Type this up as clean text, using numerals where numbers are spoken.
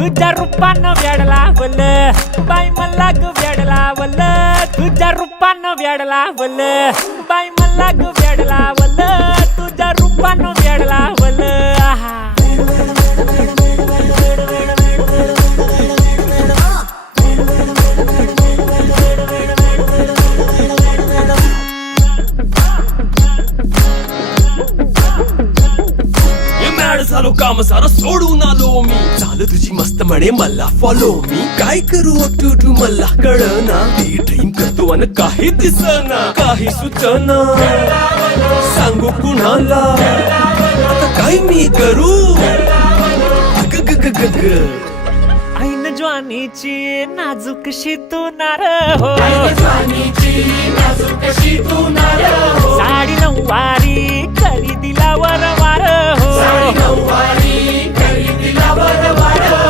तुझ्या रूपानं वेड लावल बाई मला ग वेड लावल तुझ्या रूपानं वेड लावल बाई मला ग वेड लावल तुझ्या रूपानं वेड लावल आहा झालो काम सारं सोडून आलो मी झालं तुझी मस्त म्हणे मला फॉलो मी काय करू टू मला कळना ती ड्रीम करतो अन काही दिसना काही सुचना सांगू कुणाला आता काय मी करू ग ग ग ग ग ऐन ज्वानीची नाजूकशी तू नार हो साडी नऊवारी करी दिला वर वार हो